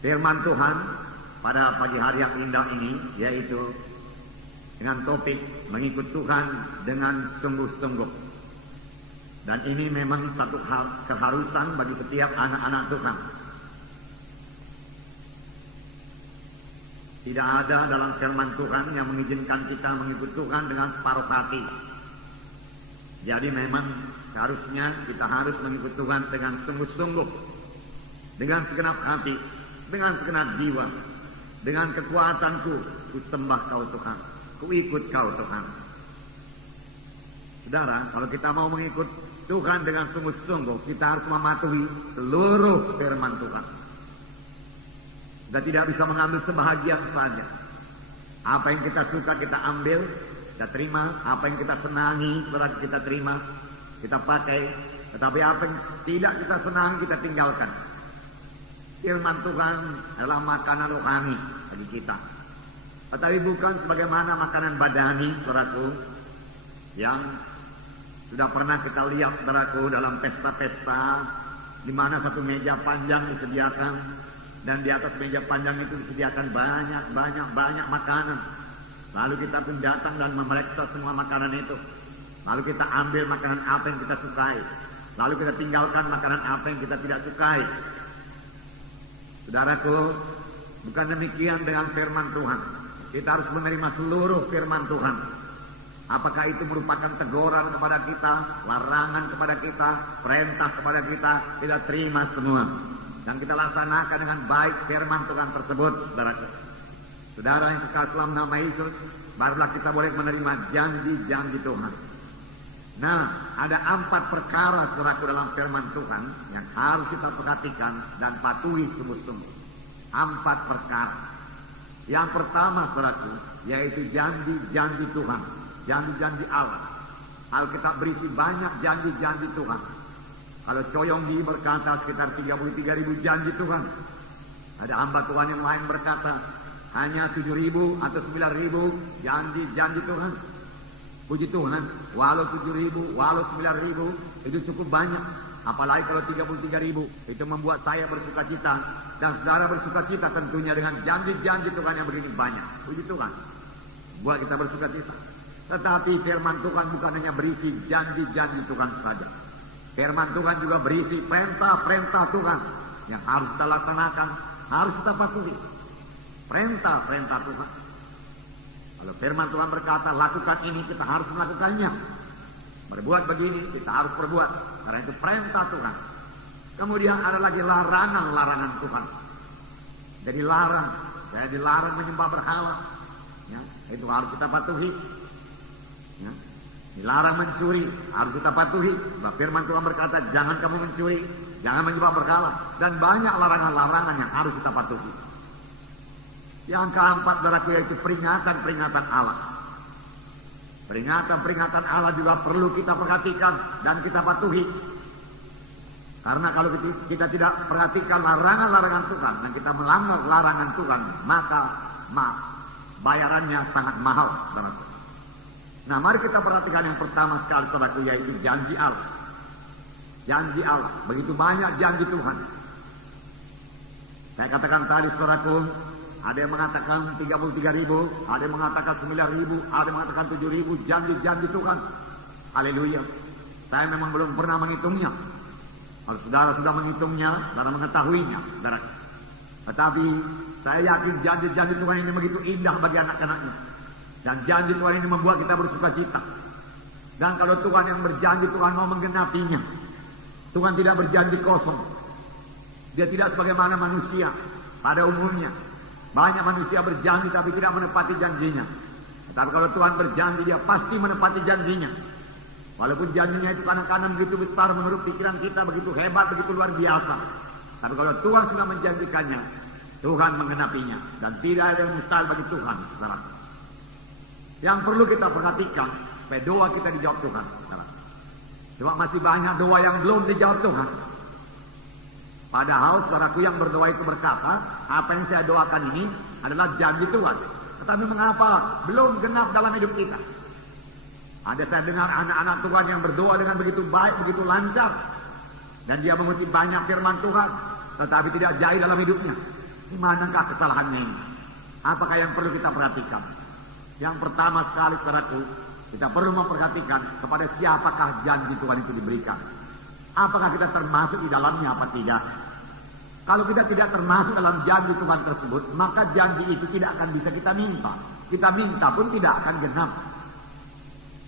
firman Tuhan pada pagi hari yang indah ini, yaitu dengan topik mengikut Tuhan dengan sungguh-sungguh. Dan ini memang satu keharusan bagi setiap anak-anak Tuhan. Tidak ada dalam firman Tuhan yang mengizinkan kita mengikut Tuhan dengan separuh hati. Jadi memang seharusnya kita harus mengikut Tuhan dengan sungguh-sungguh, dengan segenap hati, dengan segenap jiwa, dengan kekuatanku, ku sembah Kau Tuhan, ku ikut Kau Tuhan. Saudara, kalau kita mau mengikut Tuhan dengan sungguh-sungguh, kita harus mematuhi seluruh firman Tuhan. Kita tidak bisa mengambil sebahagian saja. Apa yang kita suka kita ambil, kita terima. Apa yang kita senangi kita terima, kita pakai. Tetapi apa yang tidak kita senangi kita tinggalkan. Firman Tuhan adalah makanan rohani bagi kita. Tetapi bukan sebagaimana makanan badani, saudaraku, yang sudah pernah kita lihat, saudaraku, dalam pesta-pesta di mana satu meja panjang disediakan. Dan di atas meja panjang itu disediakan banyak makanan. Lalu kita pun datang dan memeriksa semua makanan itu. Lalu kita ambil makanan apa yang kita sukai. Lalu kita tinggalkan makanan apa yang kita tidak sukai. Saudaraku, bukan demikian dengan firman Tuhan. Kita harus menerima seluruh firman Tuhan. Apakah itu merupakan teguran kepada kita, larangan kepada kita, perintah kepada kita, kita terima semua. Dan kita laksanakan dengan baik firman Tuhan tersebut, saudaraku. Saudara yang kekasih dalam nama Yesus, barulah kita boleh menerima janji-janji Tuhan. Nah, ada 4 perkara, saudaraku, dalam firman Tuhan yang harus kita perhatikan dan patuhi sungguh-sungguh. 4 perkara. Yang pertama, saudaraku, yaitu janji-janji Tuhan, janji-janji Allah. Alkitab berisi banyak janji-janji Tuhan. Kalau Coyonggi berkata sekitar 33.000 janji Tuhan. Ada hamba Tuhan yang lain berkata hanya 7.000 atau 9.000 janji Tuhan. Puji Tuhan, walau 7.000, walau 9.000 itu cukup banyak. Apalagi kalau 33.000, itu membuat saya bersuka cita. Dan saudara bersuka cita tentunya dengan janji-janji Tuhan yang begini banyak. Puji Tuhan, buat kita bersuka cita. Tetapi firman Tuhan bukan hanya berisi janji-janji Tuhan saja. Firman Tuhan juga berisi perintah-perintah Tuhan yang harus kita laksanakan, harus kita patuhi. Perintah-perintah Tuhan. Kalau firman Tuhan berkata lakukan ini, kita harus melakukannya. Berbuat begini, kita harus berbuat. Karena itu perintah Tuhan. Kemudian ada lagi larangan-larangan Tuhan. Jadi saya dilarang menyembah berhala. Ya, itu harus kita patuhi. Ya. Dilarang mencuri, harus kita patuhi. Sebab firman Tuhan berkata, jangan kamu mencuri, jangan menyembah berhala. Dan banyak larangan-larangan yang harus kita patuhi. Yang keempat, saudaraku, yaitu peringatan-peringatan Allah. Peringatan-peringatan Allah juga perlu kita perhatikan dan kita patuhi. Karena kalau kita tidak perhatikan larangan-larangan Tuhan dan kita melanggar larangan Tuhan, maka bayarannya sangat mahal, saudaraku. Nah, mari kita perhatikan yang pertama sekali, saudaraku, yaitu janji Allah. Janji Allah, begitu banyak janji Tuhan. Saya katakan tadi, saudaraku, ada yang mengatakan 33.000, ada yang mengatakan 9.000, ada yang mengatakan 7.000 janji-janji Tuhan. Haleluya. Saya memang belum pernah menghitungnya. Kalau saudara sudah menghitungnya, saudara mengetahuinya, saudara. Tetapi saya yakin janji-janji Tuhan ini begitu indah bagi anak-anaknya. Dan janji Tuhan ini membuat kita bersuka cita. Dan kalau Tuhan yang berjanji, Tuhan mau menggenapinya. Tuhan tidak berjanji kosong. Dia tidak sebagaimana manusia pada umumnya. Banyak manusia berjanji tapi tidak menepati janjinya. Tetapi kalau Tuhan berjanji, dia pasti menepati janjinya. Walaupun janjinya itu kadang-kadang begitu besar menurut pikiran kita, begitu hebat, begitu luar biasa. Tapi kalau Tuhan sudah menjanjikannya, Tuhan menggenapinya. Dan tidak ada yang mustahil bagi Tuhan, saudara. Yang perlu kita perhatikan, supaya doa kita dijawab Tuhan, saudara. Cuma masih banyak doa yang belum dijawab Tuhan. Padahal saudaraku yang berdoa itu berkata, apa yang saya doakan ini adalah janji Tuhan. Tetapi mengapa belum genap dalam hidup kita? Ada saya dengar anak-anak Tuhan yang berdoa dengan begitu baik, begitu lancar. Dan dia mengutip banyak firman Tuhan, tetapi tidak jahit dalam hidupnya. Di manakah kesalahannya ini? Apakah yang perlu kita perhatikan? Yang pertama sekali, saudaraku, kita perlu memperhatikan kepada siapakah janji Tuhan itu diberikan. Apakah kita termasuk di dalamnya apa tidak? Kalau kita tidak termasuk dalam janji Tuhan tersebut, maka janji itu tidak akan bisa kita minta. Kita minta pun tidak akan genap.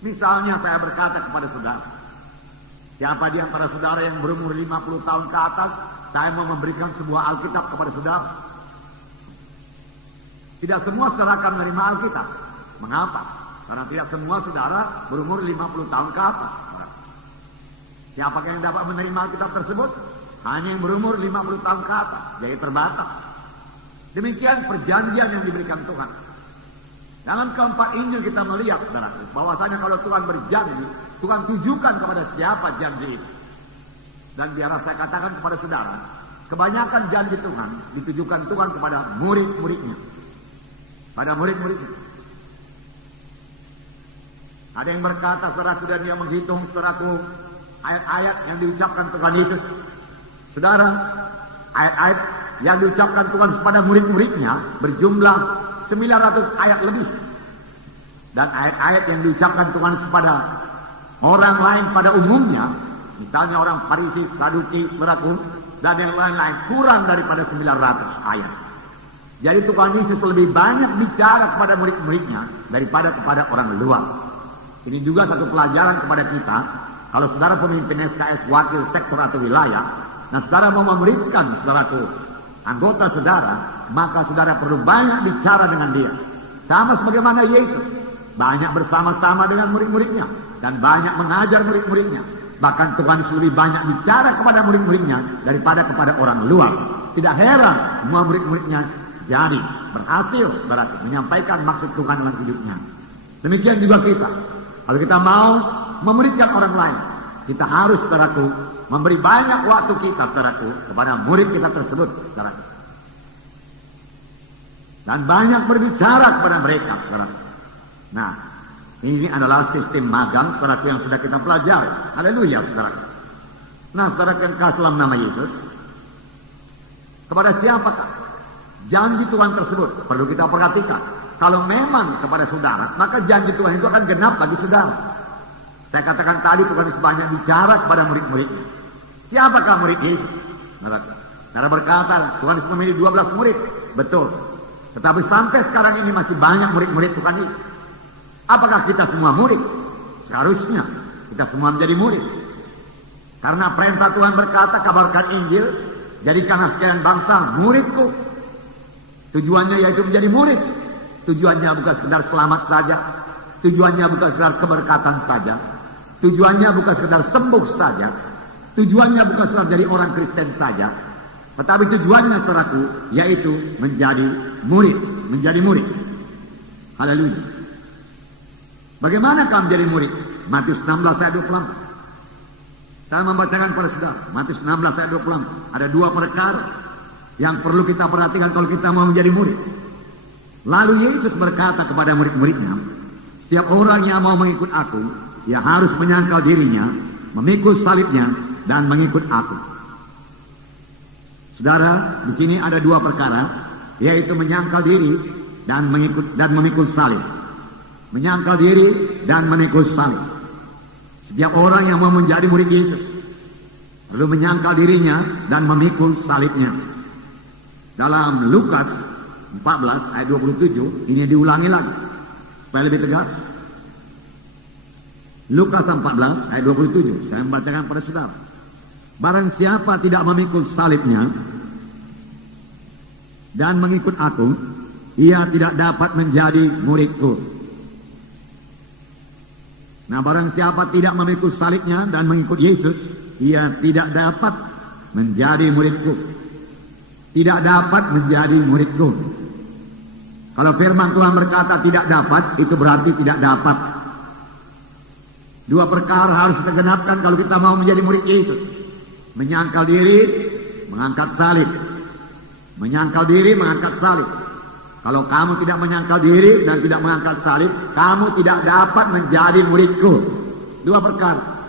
Misalnya saya berkata kepada saudara, siapa di antara saudara yang berumur 50 tahun ke atas, saya mau memberikan sebuah Alkitab kepada saudara. Tidak semua saudara akan menerima Alkitab. Mengapa? Karena tidak semua saudara berumur 50 tahun ke atas. Siapa yang dapat menerima Alkitab tersebut? Hanya yang berumur 50 tahun ke atas, jadi terbatas. Demikian perjanjian yang diberikan Tuhan. Dalam keempat Injil kita melihat, saudaraku, bahwasanya kalau Tuhan berjanji, Tuhan tujukan kepada siapa janji itu. Dan biarlah saya katakan kepada saudara, kebanyakan janji Tuhan ditujukan Tuhan kepada murid-muridnya. Pada murid-muridnya. Ada yang berkata, saudaraku, dan dia menghitung, saudaraku, ayat-ayat yang diucapkan Tuhan Yesus. Saudara, ayat-ayat yang diucapkan Tuhan kepada murid-muridnya berjumlah 900 ayat lebih. Dan ayat-ayat yang diucapkan Tuhan kepada orang lain pada umumnya, misalnya orang Farisi, Saduki, Saudaraku, dan yang lain-lain, kurang daripada 900 ayat. Jadi Tuhan Yesus lebih banyak bicara kepada murid-muridnya daripada kepada orang luar. Ini juga satu pelajaran kepada kita. Kalau saudara pemimpin SKS, wakil sektor atau wilayah, nah saudara mau memberikan, saudaraku, anggota saudara, maka saudara perlu banyak bicara dengan dia. Sama sebagaimana Yesus, banyak bersama-sama dengan murid-muridnya, dan banyak mengajar murid-muridnya. Bahkan Tuhan lebih banyak bicara kepada murid-muridnya daripada kepada orang luar. Tidak heran semua murid-muridnya jadi berhasil berarti menyampaikan maksud Tuhan dalam hidupnya. Demikian juga kita. Kalau kita mau memuridkan orang lain, kita harus, saudaraku, memberi banyak waktu kita, saudaraku, kepada murid kita tersebut, saudaraku. Dan banyak berbicara kepada mereka, saudaraku. Nah, ini adalah sistem magang, saudaraku, yang sudah kita pelajari. Haleluya, saudaraku. Nah, saudaraku yang kasih dalam nama Yesus, kepada siapakah janji Tuhan tersebut? Perlu kita perhatikan. Kalau memang kepada saudara, maka janji Tuhan itu akan genap bagi saudara. Saya katakan tadi Tuhan Yesus banyak bicara kepada murid-muridnya. Siapakah murid Yesus? Saudara berkata, Tuhan Yesus memilih 12 murid. Betul. Tetapi sampai sekarang ini masih banyak murid-murid Tuhan Yesus. Apakah kita semua murid? Seharusnya kita semua menjadi murid. Karena perintah Tuhan berkata, kabarkan Injil, jadikanlah sekalian bangsa muridku. Tujuannya yaitu menjadi murid. Tujuannya bukan sekedar selamat saja. Tujuannya bukan sekedar keberkatan saja. Tujuannya bukan sekedar sembuh saja. Tujuannya bukan sekedar jadi orang Kristen saja. Tetapi tujuannya, saudaraku, yaitu menjadi murid. Menjadi murid. Haleluya. Bagaimana kamu menjadi murid? Matius 16 ayat 24. Saya membacakan kepada saudara. Matius 16 ayat 24. Ada dua perkara yang perlu kita perhatikan kalau kita mau menjadi murid. Lalu Yesus berkata kepada murid-muridnya, setiap orang yang mau mengikut aku, ia harus menyangkal dirinya, memikul salibnya, dan mengikut aku. Saudara, di sini ada dua perkara, yaitu menyangkal diri dan memikul salib. Menyangkal diri dan memikul salib. Setiap orang yang mau menjadi murid Yesus perlu menyangkal dirinya dan memikul salibnya. Dalam Lukas 14 ayat 27 ini diulangi lagi supaya lebih tegas. Lukas 14 ayat 27 saya membacakan pada saudara. Barang siapa tidak memikul salibnya dan mengikut aku, ia tidak dapat menjadi muridku. Nah, barang siapa tidak memikul salibnya dan mengikut Yesus, ia tidak dapat menjadi muridku. Tidak dapat menjadi muridku. Kalau firman Tuhan berkata tidak dapat, itu berarti tidak dapat. Dua perkara harus kita genapkan kalau kita mau menjadi murid Yesus. Menyangkal diri, mengangkat salib. Menyangkal diri, mengangkat salib. Kalau kamu tidak menyangkal diri dan tidak mengangkat salib, kamu tidak dapat menjadi muridku. Dua perkara.